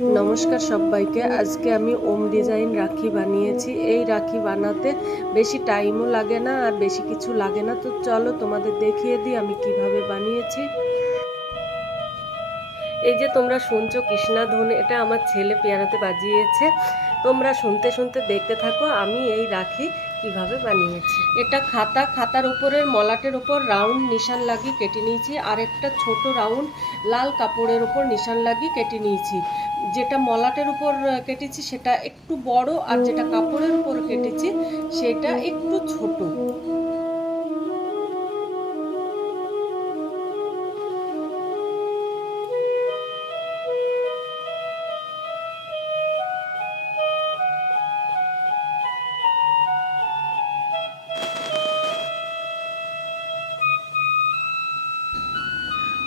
নমস্কার সবাইকে। আজকে আমি ওম ডিজাইন রাখি বানিয়েছি। এই রাখি বানাতে বেশি টাইমও লাগে না আর বেশি কিছু লাগে না। তো চলো তোমাদের দেখিয়ে দিই আমি কিভাবে বানিয়েছি। এই যে তোমরা শুনছো কৃষ্ণা ধুন, এটা আমার ছেলে পিয়ানোতে বাজিয়েছে। তোমরা শুনতে শুনতে দেখতে থাকো আমি এই রাখি কিভাবে বানিয়েছি। এটা খাতার উপরের মলাটের উপর রাউন্ড নিশান লাগিয়ে কেটে নিয়েছি, আর একটা ছোট রাউন্ড লাল কাপড়ের উপর নিশান লাগিয়ে কেটে নিয়েছি। যেটা মলাটের উপর কেটেছি সেটা একটু বড়, আর যেটা কাপড়ের উপর কেটেছি সেটা একটু ছোট।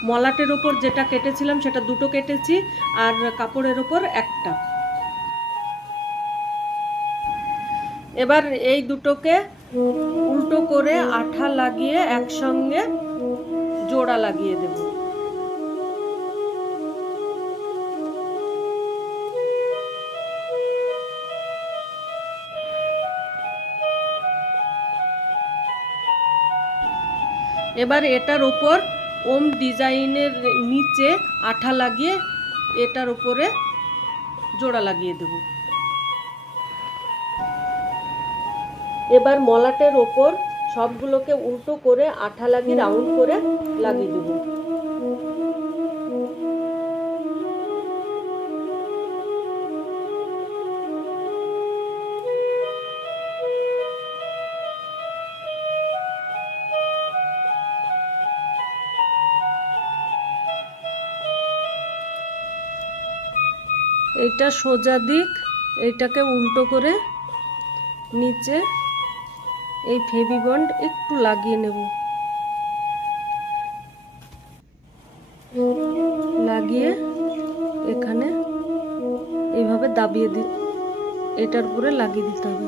মলাটের ওপর যেটা কেটেছিলাম সেটা দুটো কেটেছি, আর কাপড়ের ওপর একটা। এবার এই দুটোকে উল্টো করে আঠা লাগিয়ে একসঙ্গে জোড়া লাগিয়ে দেব। এবার এটার ওপর ওম ডিজাইনের নিচে আঠা লাগিয়ে এটার উপরে জোড়া লাগিয়ে দেব। এবার মলাটের ওপর সবগুলোকে উল্টো করে আঠা লাগিয়ে রাউন্ড করে লাগিয়ে দেব। এইটা সোজা দিক, এইটাকে উল্টো করে নিচে এই ফেভিবন্ড একটু লাগিয়ে নেব। লাগিয়ে এখানে এইভাবে দাবিয়ে এটার উপরে লাগিয়ে দিতে হবে।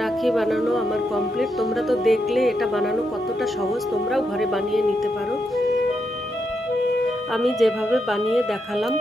রাখি বানানো আমার কমপ্লিট। তোমরা তো দেখলে এটা বানানো কতটা সহজ, তোমরাও ঘরে বানিয়ে নিতে পারো। আমি যেভাবে বানিয়ে দেখালাম